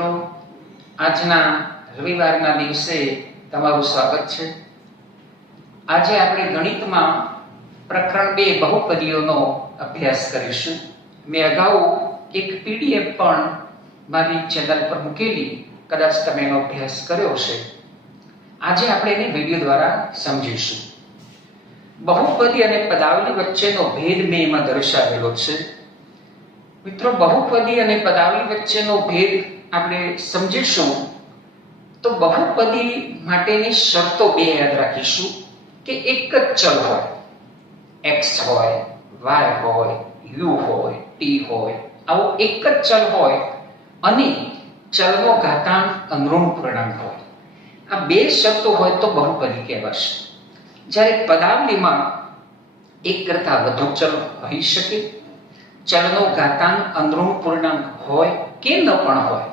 મિત્રો, આજના રવિવારના દિવસે તમારું સ્વાગત છે। આજે આપણે ગણિતમાં પ્રકરણ 2 બહુપદીઓનો અભ્યાસ કરીશું। મેં અગાઉ એક પીડીએફ પણ મારી ચેનલ પર મૂકેલી, કદાચ તમે એનો અભ્યાસ કર્યો હશે। આજે આપણે એને વિડીયો દ્વારા સમજીશું। બહુપદી અને પદાવલી વચ્ચેનો ભેદ મેં એમાં દર્શાવેલો છે। મિત્રો, બહુપદી અને પદાવલી વચ્ચેનો ભેદ આપણે સમજીશું તો બહુપદી માટેની શરતો 2 યાદ રાખીશું કે એક જ ચલ હોય, x હોય, y હોય, u હોય, t હોય, આવો એક જ ચલ હોય અને ચલનો ઘાતાંક અનુરૂપ પૂર્ણાંક હોય। આ 2 શરતો હોય તો બહુપદી કહેવાશે। જ્યારે પદાવલીમાં એક કરતાં વધુ ચલ હોઈ શકે, ચલનો ઘાતાંક અનુરૂપ પૂર્ણાંક હોય કે ન પણ હોય,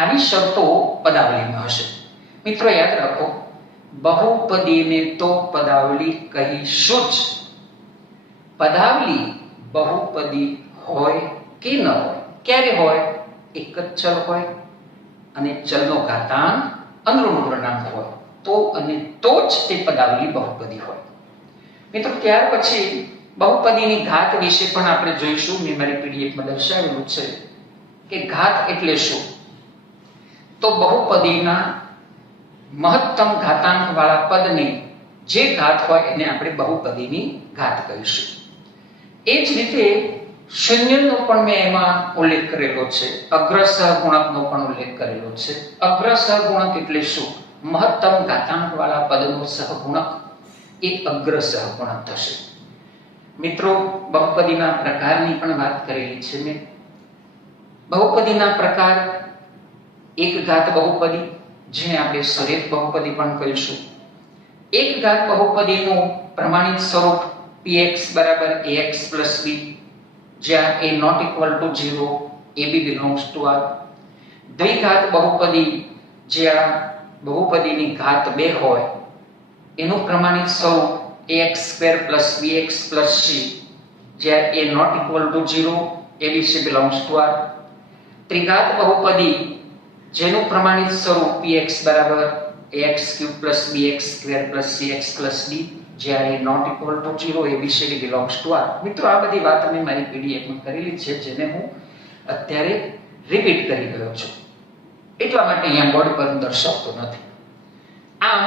આવી શરતો પદાવલીમાં હશે। મિત્રો, યાદ રાખો, બહુપદીને તો પદાવલી કહીશું જ। પદાવલી બહુપદી હોય કે ન હોય, ક્યારે હોય? એક જ ચલ હોય અને ચલનો ઘાતાંક અનુરૂપ પૂર્ણાંક હોય તો જ તે પદાવલી બહુપદી હોય। મિત્રો, ત્યાર પછી બહુપદીની ઘાત વિશે પણ આપણે જોઈશું। મેં મારી પીડીએફમાં દર્શાવેલું છે કે ઘાત એટલે શું? તો બહુપદીના મહત્તમ ઘાતાંક વાળા પદને જે ઘાત હોય એને આપણે બહુપદીની ઘાત કહીશું। એ જ રીતે શૂન્યનો પણ મેં એમાં ઉલ્લેખ કરેલો છે, અગ્ર સહગુણકનો પણ ઉલ્લેખ કરેલો છે। અગ્ર સહગુણક એટલે શું? મહત્તમ ઘાતાંક વાળા પદનો સહગુણક એ અગ્ર સહગુણક થશે। મિત્રો, બહુપદીના પ્રકારની પણ વાત કરેલી છે મેં। બહુપદીના પ્રકાર: એક ઘાત બહુપદી, જેને આપણે સરેખ બહુપદી પણ કહીશું। એક ઘાત બહુપદીનું પ્રમાણિત સ્વરૂપ px બરાબર ax plus b, જ્યાં a not equal to 0, ab belongs to r। દ્વિઘાત બહુપદી, જ્યાં બહુપદીની ઘાત 2 હોય, એનું પ્રમાણિત સ્વરૂપ ax square plus bx plus c, જ્યાં a not equal to 0, abc belongs to r। ત્રિઘાત બહુપદી, જેનું પ્રમાણિત સ્વરૂપ px બરાબર ax cube plus bx square plus cx plus d, જ્યાં a not equal to 0, abcd belongs to r। મિત્રો, આ બધી વાત મેં મારી પીડીએફમાં કરેલી છે, જેને હું અત્યારે રિપીટ કરી રહ્યો છું, એટલા માટે અહીંયા બોર્ડ પર દર્શાવતો નથી। આમ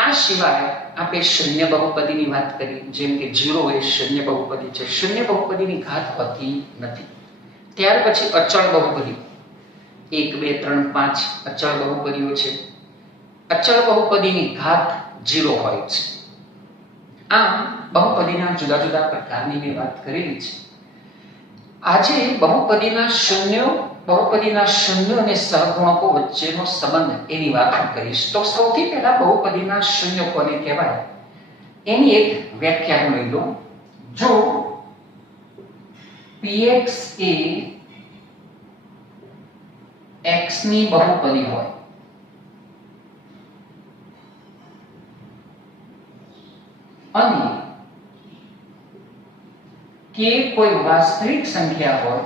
આ સિવાય આપણે શૂન્ય બહુપદીની વાત કરી, જેમ કે 0 એ શૂન્ય બહુપદી છે। શૂન્ય બહુપદીની ઘાત હોતી નથી। ત્યાર પછી અચળ બહુપદી, 1 2 3 5 અચળ બહુપદીઓ છે। અચળ બહુપદીની ઘાત 0 હોય છે। આમ બહુપદીના જુદા જુદા પ્રકારની મેં વાત કરેલી છે। આજે બહુપદીના શૂન્યો અને સહગુણકો વચ્ચેનો સંબંધ, એની વાત કરીશ। તો સૌથી પહેલા બહુપદીના શૂન્યો કોને કહેવાય એની એક વ્યાખ્યા હું લઈ લઉં। જો px એ x ની બહુપદી હોય અને k કોઈ વાસ્તવિક સંખ્યા હોય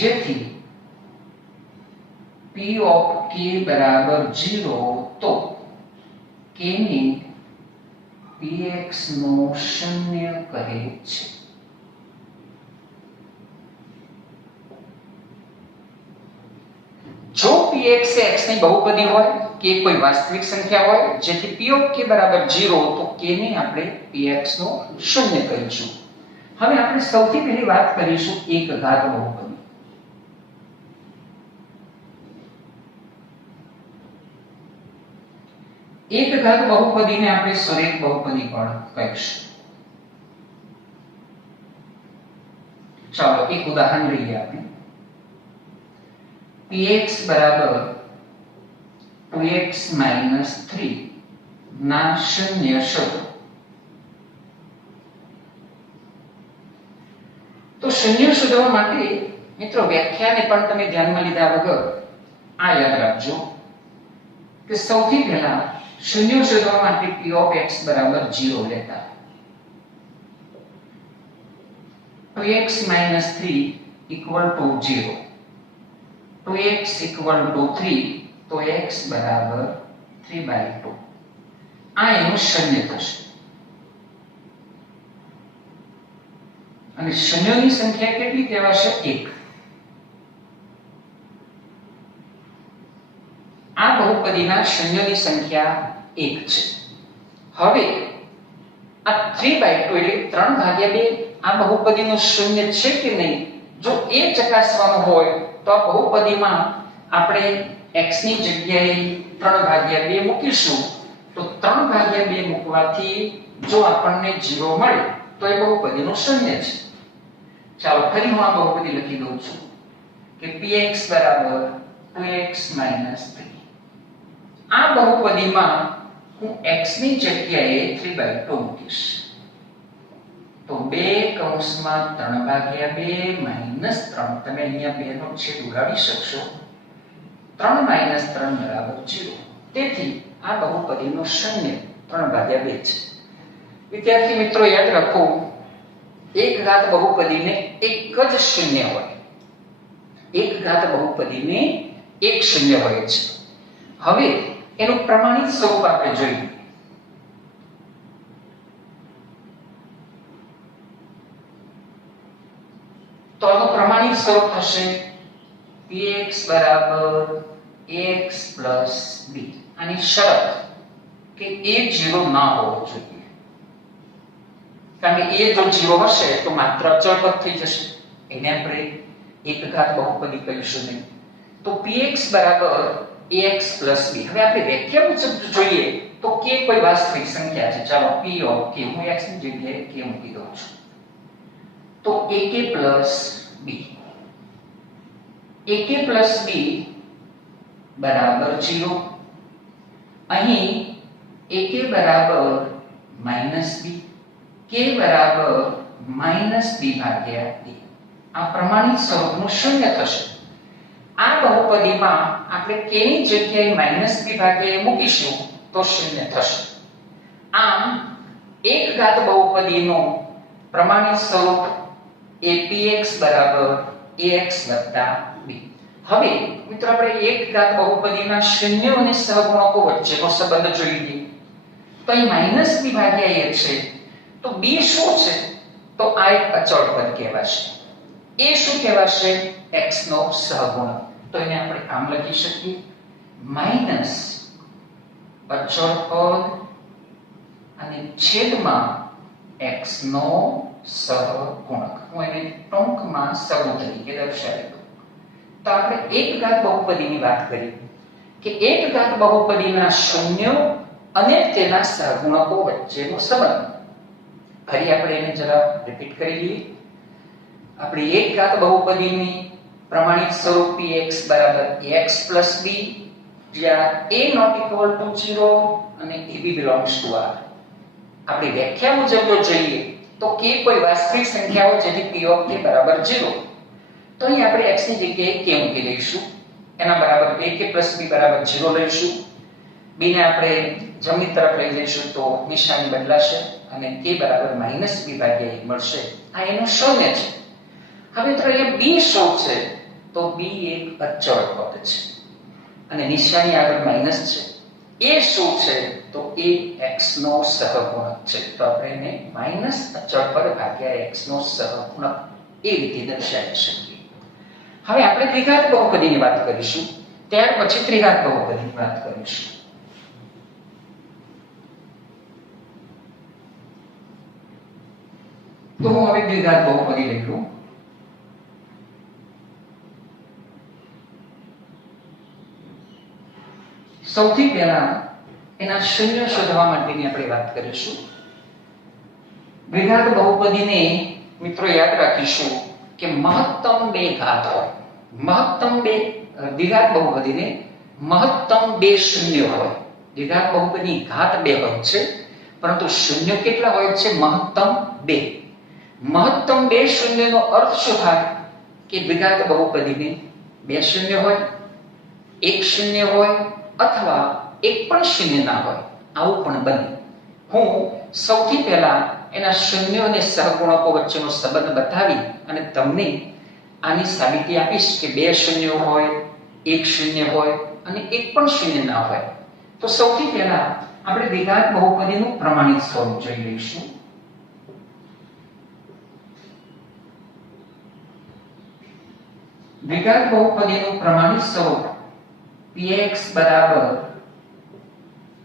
જેથી p of k બરાબર 0, તો k ને px નો શૂન્ય કહે છે। જો px એ x ની બહુપદી હોય, k કોઈ વાસ્તવિક સંખ્યા હોય, જેથી p of k બરાબર 0, તો k ને આપણે px નો શૂન્ય કહીશું। હવે આપણે સૌથી પહેલી વાત કરીશું એક ઘાત બહુપદી। એક ઘાત બહુપદીને આપણે સરેખ બહુપદી પણ કહીશું। ચાલો એક ઉદાહરણ લઈએ આપણે। px બરાબર 2x - 3 ના શૂન્ય શોધો। તો શૂન્ય શોધવા માટે મિત્રો વ્યાખ્યાને પણ તમે ધ્યાનમાં લીધા વગર આ યાદ રાખજો કે સૌથી પહેલા શૂન્ય શોધવા માટે p of x બરાબર 0 લેતા 2x - 3 = 0, 2x = 3 તો x બરાબર 3/2. આ એનું શૂન્ય થશે અને શૂન્યોની સંખ્યા કેટલી કહેવાશે? 1. આ બહુપદીના શૂન્યોની સંખ્યા 1 છે. હવે આ 3/2 એટલે 3/2 આ બહુપદીનું શૂન્ય છે કે નહીં, જો એ ચકાસવાનું હોય તો આ બહુપદીમાં આપણે x ની જગ્યાએ 3/2 મૂકીશું. તો 3/2 મૂકવાથી જો આપણને 0 મળે તો એ બહુપદીનું શૂન્ય છે. ચાલો ફરી હું આ બહુપદી લખી દઉં છું કે px = 2x - 3. આ બહુપદીમાં હું x ની જગ્યાએ 3/2 મૂકીશ. તો 2 કૌંસમાં 3/2 - 3, તમે અહીંયા 2 નો છેદ ઉડાડી શકશો. 3 - 3 = 0. તેથી આ બહુપદીનો શૂન્ય 3/2 છે. વિદ્યાર્થી મિત્રો યાદ રાખો, એક ઘાત બહુપદીને એક જ શૂન્ય હોય, એક ઘાત બહુપદીને એક શૂન્ય હોય છે. હવે એનું પ્રમાણિત સ્વરૂપ આપણે જોઈએ. તો આનું પ્રમાણિત સ્વરૂપ થશે px = ax + b. આની શરત કે a 0 ના હોવો જોઈએ, કારણ કે a જો 0 હશે તો માત્ર અચળ પદ થઈ જશે, એને આપણે એક ઘાત બહુપદી કહીશું નહીં. તો px = ax + b. હવે આપણે વ્યાખ્યા મુજબ જોઈએ તો k કોઈ વાસ્તવિક સંખ્યા છે. ચાલો p of k હું x ની જગ્યાએ k મૂકી દઉં છું. તો ak + b, ak + b બરાબર 0. અહીં ak બરાબર -b, k બરાબર -b/a. આ પ્રમાણિત સ્વરૂપનું શૂન્ય થશે. આ બહુપદીમાં આપણે k ની જગ્યાએ -b/a મૂકીશું તો શૂન્ય થશે. આમ એક ઘાત બહુપદીનું પ્રમાણિત સ્વરૂપ એ px = ax + b. હવે મિત્રો આપણે એક ઘાત બહુપદીના શૂન્ય અને સહગુણકો વચ્ચેનો સંબંધ જોઈ લઈએ. તો અહીં -b/a છે, તો b શું છે? તો આ એક અચળ પદ કહેવાશે. a શું કહેવાશે? x નો સહગુણક. તો એને આપણે આમ લખી શકીએ માઈનસ અચળ પદ અને છેદમાં x નો સહગુણક. હું એને ટૂંકમાં સગુણ તરીકે દર્શાવી દઉં. તો આપણે એક ઘાત બહુપદીની વાત કરી કે એક ઘાત બહુપદીના શૂન્યો અને તેના સહગુણકો વચ્ચેનો સંબંધ. ફરી આપણે એને જરા રિપીટ કરી લઈએ. આપણી એક ઘાત બહુપદીની પ્રમાણિત સ્વરૂપ px = ax + b, જ્યાં a ≠ 0 અને ab belongs to r. આપણી વ્યાખ્યા મુજબ જો જોઈએ તો k કોઈ વાસ્તવિક સંખ્યા હોય જેથી p of k = 0. તો અહીં આપણે x ની જગ્યાએ k મૂકી દઈશું. એના બરાબર ak + b = 0 લઈશું. b ને આપણે જમણી તરફ લઈ જઈશું તો નિશાની બદલાશે અને k = -b/a મળશે. આ એનું શૂન્ય છે. હવે તો અહીંયા b શું છે? તો b એક અચળ પદ છે અને નિશાની આગળ માઈનસ છે. a શું છે? તો a x નો સહગુણક છે. તો આપણે એને માઈનસ અચળ પદ ભાગ્યા x નો સહગુણક એ રીતે દર્શાવી શકીએ. હવે આપણે દ્વિઘાત બહુપદીની વાત કરીશું, ત્યાર પછી ત્રિઘાત બહુપદીની વાત કરીશું. તો હું હવે દ્વિઘાત બહુપદી લખું. સૌથી પહેલા એના શૂન્ય શોધવા માટેની આપણે વાત કરીશું. દ્વિઘાત બહુપદીને મિત્રો યાદ રાખીશું કે મહત્તમ બે ઘાત હોય. મહત્તમ બે દ્વિઘાત બહુપદીને મહત્તમ બે શૂન્ય હોય. દ્વિઘાત બહુપદી ઘાત બે હોય છે પરંતુ શૂન્ય કેટલા હોય છે? મહત્તમ બે. મહત્તમ બે શૂન્યનો અર્થ શું થાય? કે દ્વિઘાત બહુપદીને બે શૂન્ય હોય, એક શૂન્ય હોય અથવા એક પણ શૂન્ય ના હોય. આવું પણ બને. હું સૌથી પહેલા એના શૂન્યો અને સહગુણકો વચ્ચેનો સંબંધ બતાવી અને તમને આની સાબિતી આપીશ કે બે શૂન્યો હોય, એક શૂન્ય હોય અને એક પણ શૂન્ય ના હોય. તો સૌથી પહેલા આપણે દ્વિઘાત બહુપદીનું પ્રમાણિત સ્વરૂપ જોઈ લઈશું. દ્વિઘાત બહુપદીનું પ્રમાણિત સ્વરૂપ px બરાબર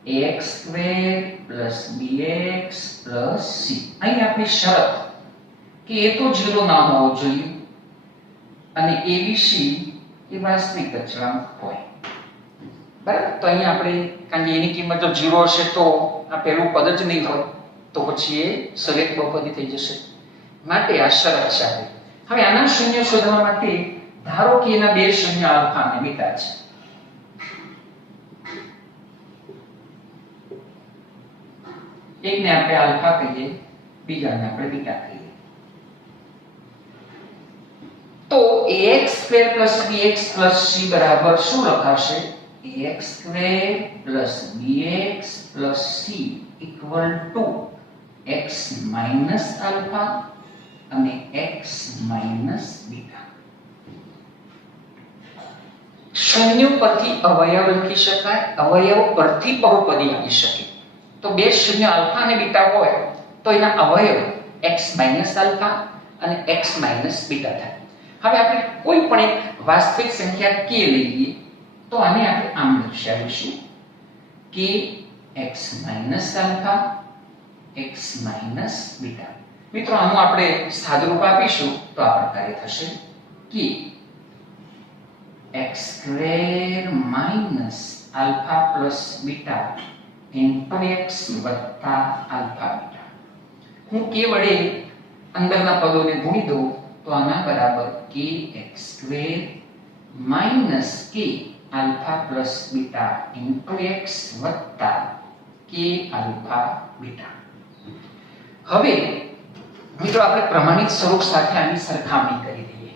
ax² + bx + c. અહીં આપણી શરત કે એ તો 0 ના હોવો જોઈએ અને abc એ વાસ્તવિક અચળાંક હોય. બરાબર? તો અહીં આપણે કારણ કે એની કિંમત જો 0 હશે તો આ પહેલું પદ જ નહીં હોય, તો પછી એ સરેખ બહુપદી થઈ જશે. માટે આ શરત છે. હવે આના શૂન્ય શોધવા માટે ધારો કે એના બે શૂન્ય આલ્ફા અને બીટા છે. એકને આપણે આલ્ફા કહીએ, બીજાને આપણે બીટા કહીએ. તો ax² + bx + c બરાબર શું લખાશે? ax² + bx + c = x - alpha અને x - બીટા. શૂન્ય પરથી અવયવ લખી શકાય, અવયવ પરથી બહુપદી આવી શકે. તો બે શૂન્ય આલ્ફા અને બીટા હોય તો એના અવયવ x - આલ્ફા અને x - બીટા થાય. હવે આપણે કોઈ પણ એક વાસ્તવિક સંખ્યા k લઈએ તો આને આપણે આમ દર્શાવીશું k x - alpha x - beta. મિત્રો આનું આપણે સાદુરૂપ આપીશું તો આ પ્રકારે થશે કે x² - alpha + beta x + alpha beta. હું k વડે અંદરના પદોને ગુણી દઉં તો આના બરાબર kx² - k alpha + beta x + k alpha beta. હવે મિત્રો આપણે પ્રમાણિત સ્વરૂપ સાથે આની સરખામણી કરી દઈએ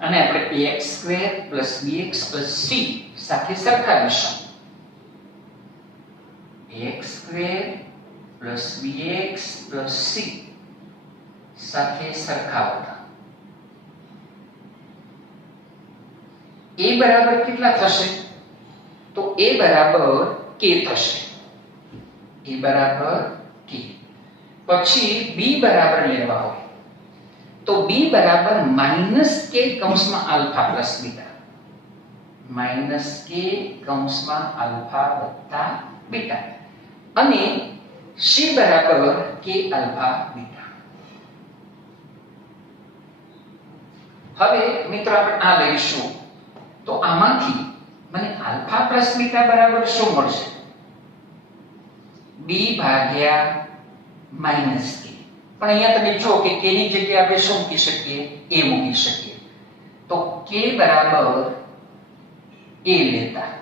અને આપણે ax² + bx + c સાથે સરખાવીશું. ax² + bx + c સાથે સરખાવતા a બરાબર કેટલા થશે? તો a બરાબર k થશે. a બરાબર k. પછી b બરાબર લેવા હોય તો b બરાબર -k કૌંસમાં આલ્ફા + બીટા, -k કૌંસમાં આલ્ફા વત્તા બીટા અને c બરાબર k આલ્ફા બીટા. હવે મિત્રો આપણે આ લઈશું તો આમાંથી મને આલ્ફા + બીટા બરાબર શું મળશે? b ભાગ્યા -k. પણ અહીંયા તમે જો કે k ની જગ્યાએ આપણે શું મૂકી શકીએ? a મૂકી શકીએ. તો k બરાબર a લેતા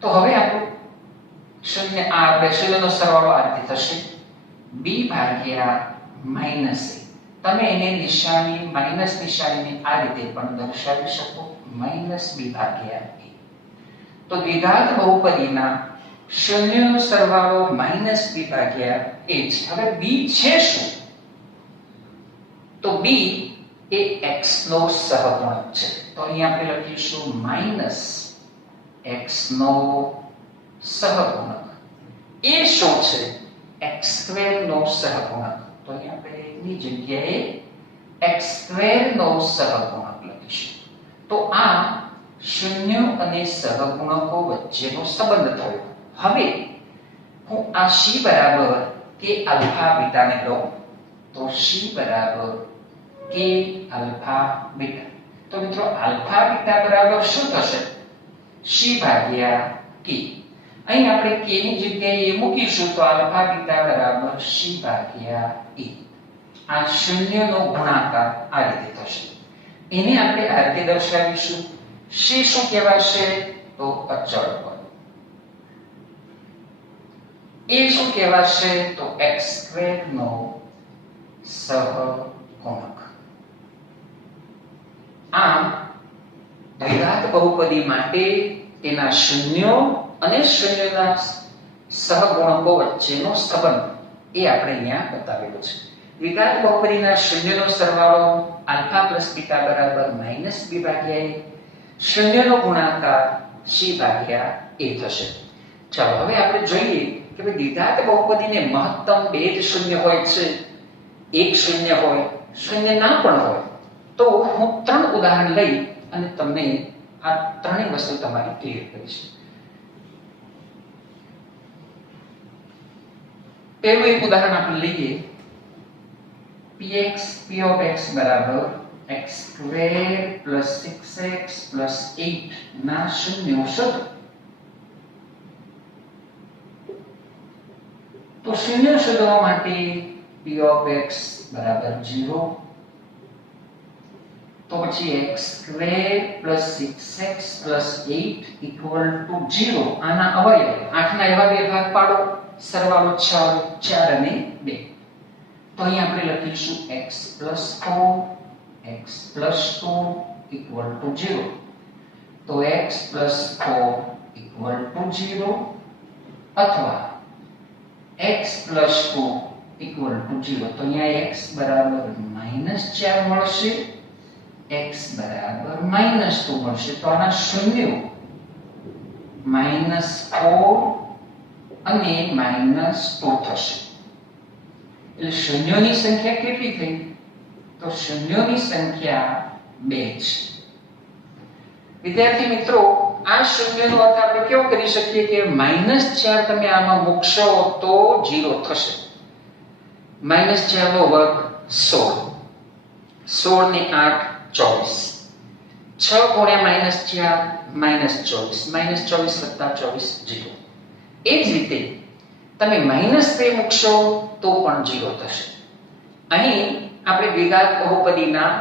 તો હવે આપણું શૂન્ય આ આપણે શૂન્યનો સરવાળો આ રીતે થશે b ભાગ્યા -a. તમે એને નિશાની માઈનસ નિશાનીને આ રીતે પણ દર્શાવી શકો -b ભાગ્યા a. તો દ્વિઘાત બહુપદીના શૂન્યનો સરવાળો -b ભાગ્યા a છે. હવે b છે શું? તો b એ x નો સહગુણક છે. તો અહીં આપણે લખીશું -x નો સહગુણક. એ શું છે? x² નો સહગુણક. તો અહીં આપણે એની જગ્યાએ x² નો સહગુણક લખીશું. તો આ શૂન્ય અને સહગુણકો વચ્ચેનો સંબંધ થયો. હવે હું આ c બરાબર k આલ્ફા બીટા ને લઉં તો c બરાબર k આલ્ફા બીટા. તો મિત્રો આલ્ફા બીટા બરાબર શું થશે? c ભાગ્યા k. અહીં આપણે k ની જગ્યાએ a મૂકીશું તો આલ્ફા બીટા બરાબર c ભાગ્યા a. આ શૂન્યનો ગુણાકાર આ રીતે થશે. એને આપણે આ રીતે દર્શાવીશું. c શું કહેવાશે? તો અચળ પદ. એ શું કહેવાશે? તો x² નો સહગુણક. આમ દ્વિઘાત બહુપદી માટે તેના શૂન્યો અને શૂન્યના સહગુણકો વચ્ચેનો સંબંધ એ આપણે અહીંયા બતાવેલો છે. દ્વિઘાત બહુપદીના શૂન્યનો સરવાળો આલ્ફા પ્લસ બીટા બરાબર માઇનસ બી ભાગ્યા a, શૂન્યનો ગુણાકાર c ભાગ્યા a થશે. ચાલો હવે આપણે જોઈએ કે ભાઈ દ્વિઘાત બહુપદીને મહત્તમ બે જ શૂન્ય હોય છે, એક શૂન્ય હોય, શૂન્ય ના પણ હોય. તો હું 3 ઉદાહરણ લઈ અને તમને આ ત્રણેય વસ્તુ તમારી ક્લિયર કરીશ. પહેલું એક ઉદાહરણ આપણે લઈએ. p of x બરાબર x² + 6x + 8 ના શૂન્યો શોધો. તો શૂન્ય શોધવા માટે p of x બરાબર 0, તો પછી x² + 6x + 8 = 0. આના અવયવ 8 ના એવા બે ભાગ પાડો, સરવાળો 6 4 અને 2. તો અહીં આપણે લખીશું x + 4 x + 2 = 0. તો x + 4 = 0 અથવા x + 2 = 0. તો અહીંયા x બરાબર -4 મળશે, x બરાબર -2 મળશે. તો આના શૂન્યો -4 અને -2 થશે. એટલે શૂન્યોની સંખ્યા કેટલી થઈ? તો શૂન્યોની સંખ્યા 2 છે. વિદ્યાર્થી મિત્રો, આ શૂન્યનો અર્થ આપણે કેવો કરી શકીએ કે -4 તમે આમાં મૂકશો તો 0 થશે. -4 નો વર્ગ 16, 16 ને 8 24, 6 ગુણ્યા -4 -24, -24 + 24 0. એ જ રીતે તમે -2 મૂકશો તો પણ 0 થશે. અહીં આપણે દ્વિઘાત બહુપદીના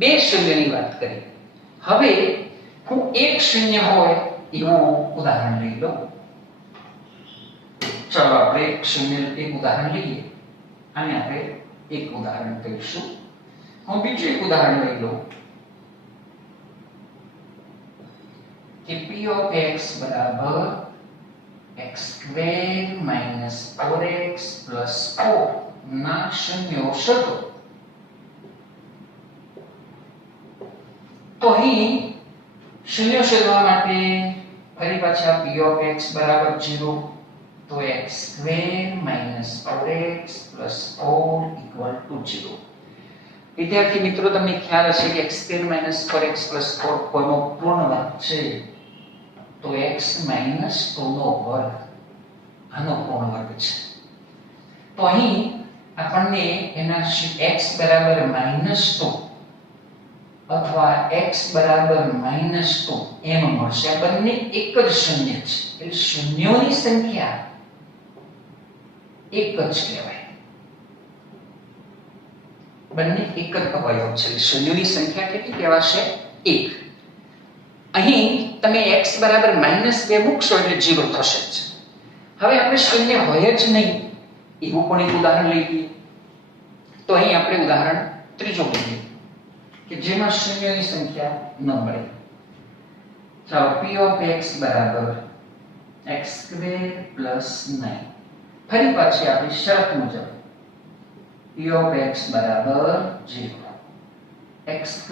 બે શૂન્યની વાત કરી. હવે હું એક શૂન્ય હોય એવું ઉદાહરણ લઈ લઉં. ચાલો આપણે એક ઉદાહરણ લઈએ અને આપણે એક ઉદાહરણ કરીશું. હું બીજું એક ઉદાહરણ લઈ લઉં કે p of x બરાબર x² - 4x + 4 ના શૂન્યો શોધો. તો અહીં શૂન્ય શોધવા માટે ફરી પાછા p of x બરાબર 0, તો x² - 4x + 4 = 0. વિદ્યાર્થી મિત્રો, તમને ખ્યાલ હશે કે x² - 4x + 4 કોનો પૂર્ણ વર્ગ છે? તો x - 2 નો વર્ગ આનો પૂર્ણ વર્ગ છે. તો અહીં આપણને એના x બરાબર -2 અથવા x બરાબર -2 એમ મળશે. આ બંને એક જ શૂન્ય છે, એટલે શૂન્યોની સંખ્યા એક જ કહેવાય. બંને એક જ અવયવ છે, શૂન્યોની સંખ્યા કેટલી કહેવાશે? 1. અહીં તમે x બરાબર -2 મૂકશો એટલે 0 થશે જ. હવે આપણે શૂન્ય હોય જ નહીં એવું પણ એક ઉદાહરણ લઈએ. તો અહીં આપણે ઉદાહરણ ત્રીજું લઈએ કે જેમાં શૂન્યની સંખ્યા ન મળે. ચાલો p of x બરાબર x² + 9. ફરી પાછી આપણી શરત મુજબ p of x બરાબર 0, x²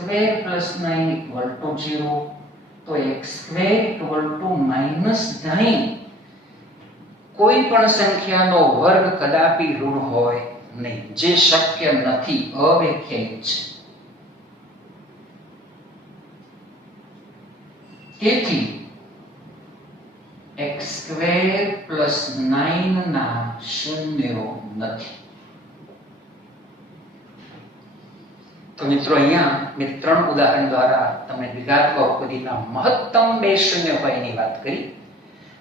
+ 9 = 0. તો x² = -9. કોઈ પણ સંખ્યાનો વર્ગ કદાપી ઋણ હોય નહીં, જે શક્ય નથી, અવ્યાખ્યાયિત છે. તેથી x² + 9 ના શૂન્યો નથી. તો મિત્રો, અહીંયા મેં 3 ઉદાહરણ દ્વારા તમને દ્વિઘાત બહુપદીના મહત્તમ બે શૂન્ય હોય એની વાત કરી.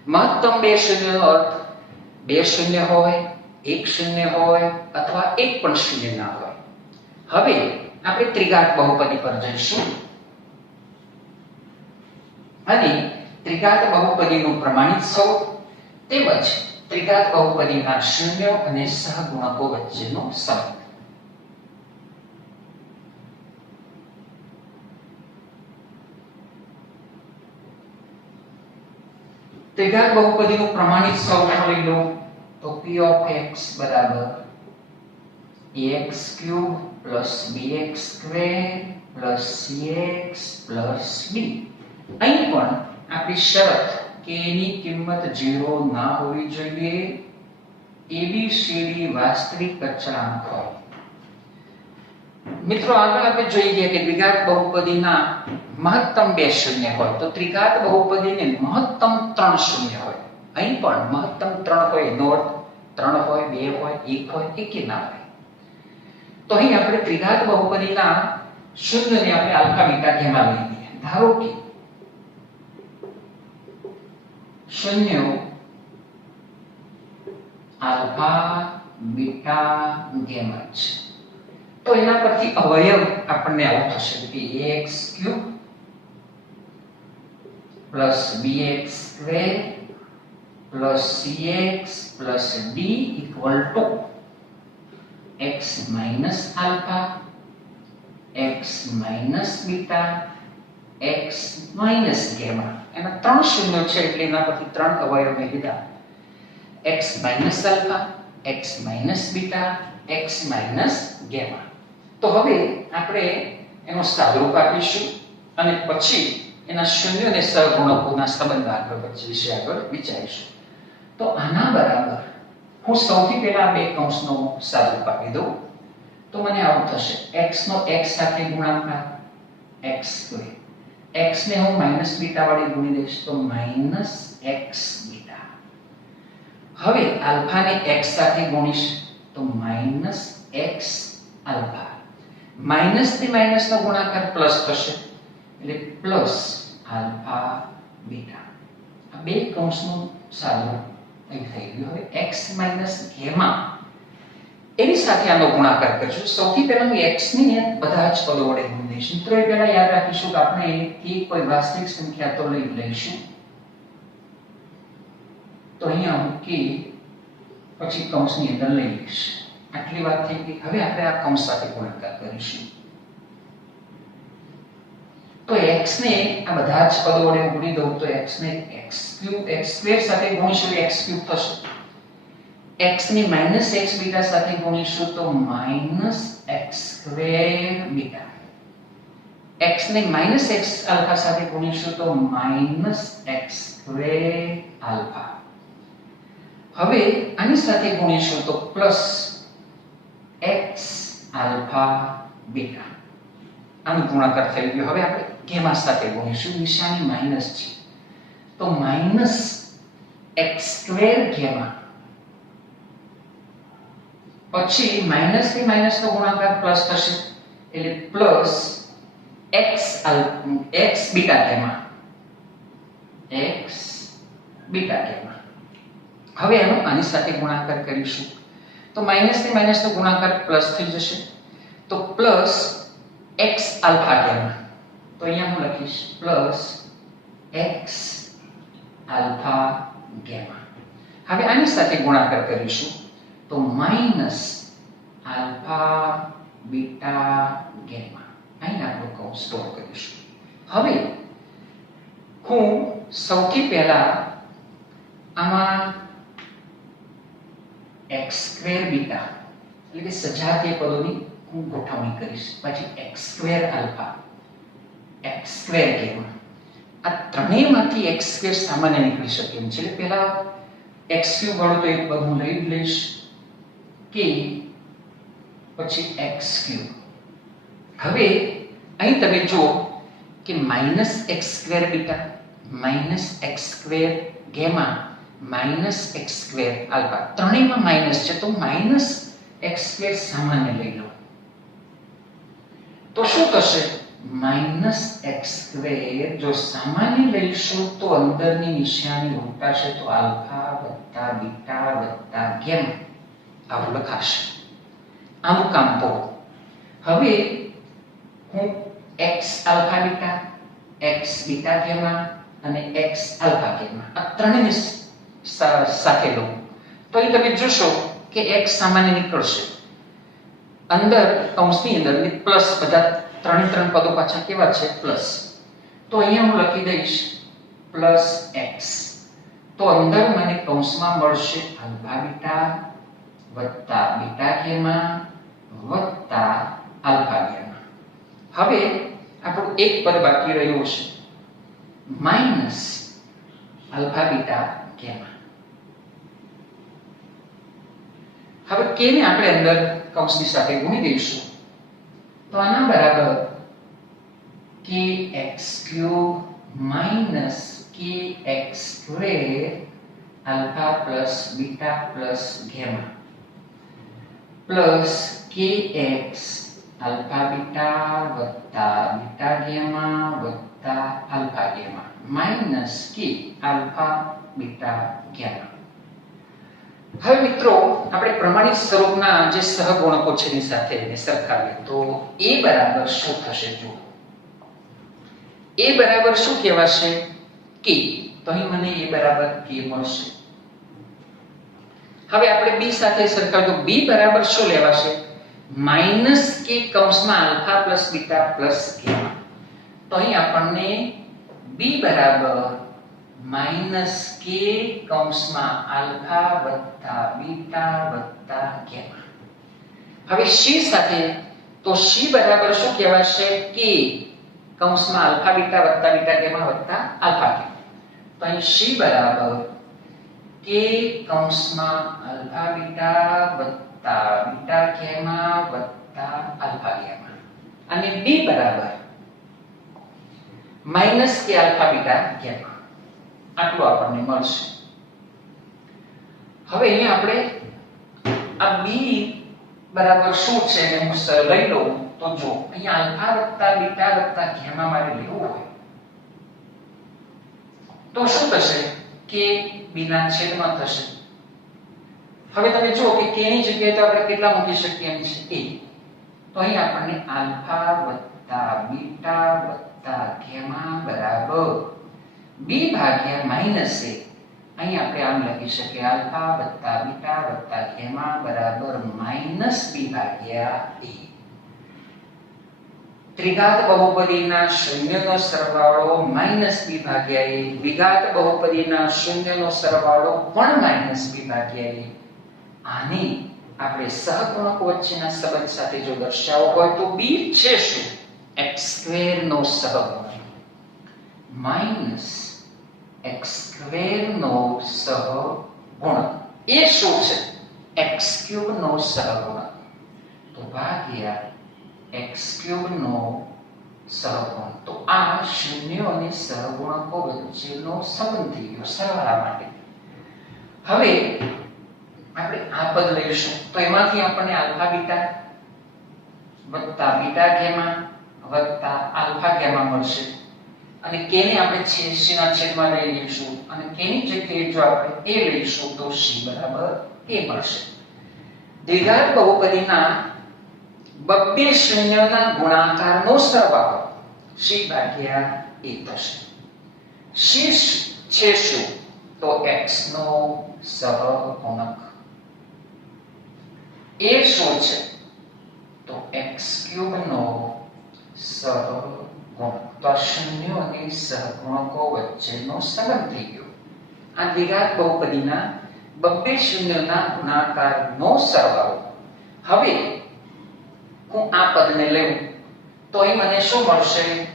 મહત્તમ બે શૂન્યનો અર્થ બે શૂન્ય હોય, એક શૂન્ય હોય અથવા એક પણ શૂન્ય ના હોય. હવે આપણે ત્રિઘાત બહુપદી પર જઈશું અને ત્રિઘાત બહુપદીનું પ્રમાણિત સ્વરૂપ તેમજ ત્રિઘાત બહુપદીના શૂન્ય અને સહગુણકો વચ્ચેનો સંબંધ. ત્રિઘાત બહુપદીનું પ્રમાણિત સ્વરૂપ લઈ લો તો p of x બરાબર ax³ + bx² + cx + d. અહીં પણ આપણી શરત કે ની કિંમત 0 ના હોવી જોઈએ, abcd વાસ્તવિક અચળાંક હોય. મિત્રો આગળ આપણે જોઈ ગયા કે દ્વિઘાત બહુપદીના મહત્તમ 2 શૂન્ય હોય તો ત્રિઘાત બહુપદીને મહત્તમ 3 શૂન્ય હોય. અહીં પણ મહત્તમ 3 હોય, નોટ 3 હોય, 2 હોય, 1 હોય, એકે ના હોય. તો અહીં આપણે ત્રિઘાત બહુપદીના શૂન્યને આપણે આલ્ફા બીટા ધ્યાનમાં લઈ લઈએ. ધારો કે શૂન્ય આલ્ફા બીટા ગેમા છે તો એના પરથી અવયવ આપણને આવું થશે કે ax³ + bx² + cx + d = x - alpha, x - beta, x - gamma. એના 3 શૂન્યો છે એટલે એના પરથી 3 અવયવ મેં લીધા. x - alpha, x - beta, x - gamma. તો હવે આપણે એનો સાદુરૂપ આપીશું અને પછી એના શૂન્યોને સહગુણકોના સંબંધ આગળ વિશે આગળ વિચારીશું. તો આના બરાબર હું સૌથી પહેલા બે કૌંસનો સાદુરૂપ આપી દઉં તો મને આવું થશે x નો x સાથે ગુણાકાર x², x ને હું માઈનસ બીટા વડે ગુણી દઈશ તો -x બીટા. હવે આલ્ફા ને x સાથે ગુણીશ તો -x આલ્ફા. માઈનસ થી માઈનસ નો ગુણાકાર પ્લસ થશે એટલે પ્લસ આલ્ફા બીટા. આ બે કૌંસનું સાદુરૂપ અહીં થઈ ગયું. હવે x - ગેમા એની સાથે આનો ગુણાકાર કરીશું. સૌથી પહેલા હું x ની બધા જ પદો વડે ગુણી દઈશ. મિત્રો એ પહેલા યાદ રાખીશું કે આપણે એની કોઈ વાસ્તવિક સંખ્યા તો લઈ લઈશું. તો અહીંયા હું કે પછી કૌંસની અંદર લઈ લઈશ. આટલી વાત થઈ ગઈ. હવે આપણે આ કૌંસ સાથે ગુણાકાર કરીશું. તો x ને આ બધા જ પદો વડે ગુણી દઉં તો x ને x² સાથે ગુણીશું x³ થશે. x ની -x બીટા સાથે ગુણીશું તો -x² બીટા. x ને -x આલ્ફા સાથે ગુણીશું તો -x² આલ્ફા. હવે આની સાથે ગુણીશું તો પ્લસ x આલ્ફા બીટા. આનો ગુણાકાર થઈ ગયો. હવે આપણે ગેમા સાથે ગુણીશું. નિશાની માઈનસ છે તો -x² ગેમા. પછી માઈનસ થી માઈનસ નો ગુણાકાર પ્લસ થશે એટલે plus x beta gamma, x beta gamma. હવે એનો આની સાથે ગુણાકાર કરીશું તો માઈનસ થી માઈનસ નો ગુણાકાર પ્લસ થઈ જશે તો પ્લસ x આલ્ફા ગેમા. તો અહીંયા હું લખીશ પ્લસ x આલ્ફા ગેમા. હવે આની સાથે ગુણાકાર કરીશું તો માઈનસ આલ્ફા બીટા ગેમા. અહીં આપણો કૌંસ સ્ટોર કરીશું. હવે હું સૌથી પહેલા આમાં x² બીટા એટલે કે સજાતીય પદોની હું ગોઠવણી કરીશ. પછી x² આલ્ફા, x² ગેમા. આ ત્રણેયમાંથી x² સામાન્ય નીકળી શકે એમ છે. એટલે પહેલા x³ વાળું તો એક પદ હું લઈ લઈશ કે પછી x³. હવે અહીં તમે જુઓ કે -x² beta, -x² gamma, -x² alpha ત્રણેયમાં માઈનસ છે તો -x² સામાન્ય લઈ લો તો શું થશે -x² જો સામાન્ય લઈશું તો અંદરની નિશાની ઉલટાશે તો આલ્ફા વત્તા બીટા વત્તા ગેમા આવું લખાશે. આનું કામ તો હવે હું x alpha beta, x beta gamma અને x આલ્ફા ગેમા આ ત્રણેયને સાથે લો તો અહીં તમે જોશો કે x સામાન્ય નીકળશે. અંદર કૌંસની અંદર પ્લસ બધા ત્રણ પદો પાછા કેવા છે પ્લસ. તો અહીંયા હું લખી દઈશ +x. તો અંદર મને કૌંસમાં મળશે આલ્ફા બીટા વત્તા બીટા ગેમા વત્તા આલ્ફા ગેમા. હવે આપણું એક પદ બાકી રહ્યું છે માઈનસ આલ્ફા બીટા ગેમા. હવે k ને આપણે અંદર કૌંસની સાથે ગુણી દઈશું તો આના બરાબર kx³ minus kx² alpha plus beta plus gamma plus kx alpha beta વત્તા beta gamma વત્તા alpha gamma minus k alpha beta gamma. હવે મિત્રો આપણે પ્રમાણિત સ્વરૂપના જે સહગુણકો છે એની સાથે એને સરખાવીએ તો a બરાબર શું થશે? જો a બરાબર શું કહેવાશે? k. તો અહીં મને a બરાબર k મળશે. હવે આપણે b સાથે સરખાવીએ તો b બરાબર શું લેવાશે? માઈનસ k કૌંસમાં alpha plus beta plus gamma. તો અહીં આપણને b બરાબર માઈનસ k કૌંસમાં આલ્ફા વત્તા બીટા વત્તા ગેમા. હવે c સાથે તો c બરાબર શું કહેવાશે? k કૌંસમાં આલ્ફા બીટા વત્તા બીટા ગેમા વત્તા આલ્ફા ગેમા. તો અહીં c બરાબર k કૌંસમાં આલ્ફા બીટા વત્તા બીટા ગેમા વત્તા આલ્ફા ગેમા અને b બરાબર minus k alpha beta gamma. આટલું આપણને મળશે. હવે અહીંયા આપણે આ b બરાબર શું છે એને હું લઈ લઉં તો જો અહીંયા આલ્ફા વત્તા બીટા વત્તા ગેમા મારે લેવું હોય તો શું થશે? k b ના છેદમાં થશે. હવે તમે જુઓ કે k ની જગ્યાએ તો આપણે કેટલા મૂકી શકીએ એમ છે a. તો અહીં આપણને આલ્ફા વત્તા બીટા વત્તા ગેમા બરાબર b ભાગ્યા માઈનસ a. અહીં આપણે આમ લખી શકીએ આલ્ફા વત્તા બીટા વત્તા ગેમા બરાબર માઈનસ b ભાગ્યા a. ત્રિઘાત બહુપદીના શૂન્યનો સરવાળો માઈનસ b ભાગ્યા a. દ્વિઘાત બહુપદીના શૂન્યનો સરવાળો પણ માઈનસ b ભાગ્યા a. આની આપણે સહગુણકો વચ્ચેના સંબંધ સાથે જો દર્શાવવો હોય તો b છે શું? x² નો સહગુણક માઈનસ x² નો સહગુણક એ શું છે? x³ નો સહગુણક તો ભાગ્યા x³ નો સહગુણક. તો આ શૂન્યો અને સહગુણકો વચ્ચેનો સંબંધ થઈ ગયો સરવાળા માટે. હવે આપણે આ પદ લઈશું તો એમાંથી આપણને આલ્ફા બીટા વત્તા બીટા ગેમા વત્તા આલ્ફા ગેમા મળશે અને k ને આપણે c ના છેદમાં લઈ લઈશું અને k ની જગ્યાએ જો આપણે a લઈશું તો c બરાબર a મળશે. દ્વિઘાત બહુપદીના બબ્બે શૂન્યના ગુણાકારનો સરવાળો c ભાગ્યા a થશે. c છે શું? તો x નો સહગુણક. a શું છે? તો x³ નો સહગુણક. તો આ શૂન્યો અને સહગુણકો વચ્ચેનો સંબંધ થઈ ગયો. આ દ્વિઘાત બહુપદીના બબ્બે શૂન્યના ગુણાકારનો સરવાળો. હવે હું આ પદને લઉં તો અહીં મને શું મળશે?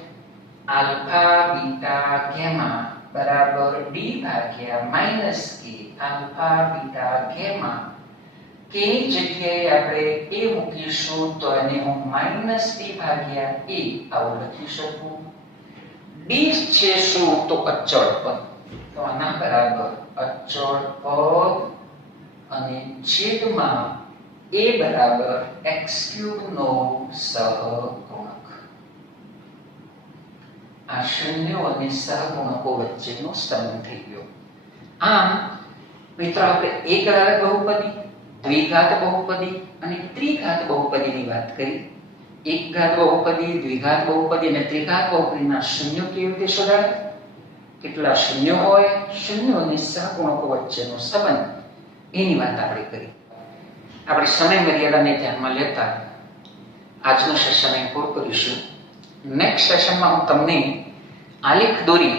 આલ્ફા બીટા ગેમા બરાબર d ભાગ્યા minus k alpha beta gamma. k ની જગ્યાએ આપણે a મૂકીશું તો એને હું માઈનસ d ભાગ્યા a આવું લખી શકું. d છે શું? તો અચળ પદ. તો આના બરાબર અચળ પદ અને છેદમાં a બરાબર x³ નો સહગુણક. આ શૂન્યો અને સહગુણકો વચ્ચેનો સંબંધ થઈ ગયો. આમ મિત્રો આપણે એકઘાત બહુપદી, દ્વિઘાત બહુપદી અને ત્રિઘાત બહુપદીની વાત કરી. એકઘાત બહુપદી, દ્વિઘાત બહુપદી અને ત્રિઘાત બહુપદીના શૂન્યો કેવી રીતે શોધાય? કેટલા શૂન્યો હોય, શૂન્યો અને સહગુણકો વચ્ચેનો સંબંધ, એની વાત આપણે કરી. આપણે સમય મર્યાદાને ધ્યાનમાં લેતા આજનું સેશન અહીં પૂરું કરીશું. નેક્સ્ટ સેશનમાં હું તમને આલેખ દોરી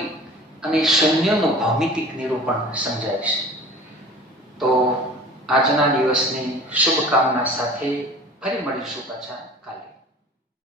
અને શૂન્યનું ભૌમિતિક નિરૂપણ સમજાવીશ. તો આજના દિવસની શુભકામના સાથે ફરી મળીશું પાછા કાલે.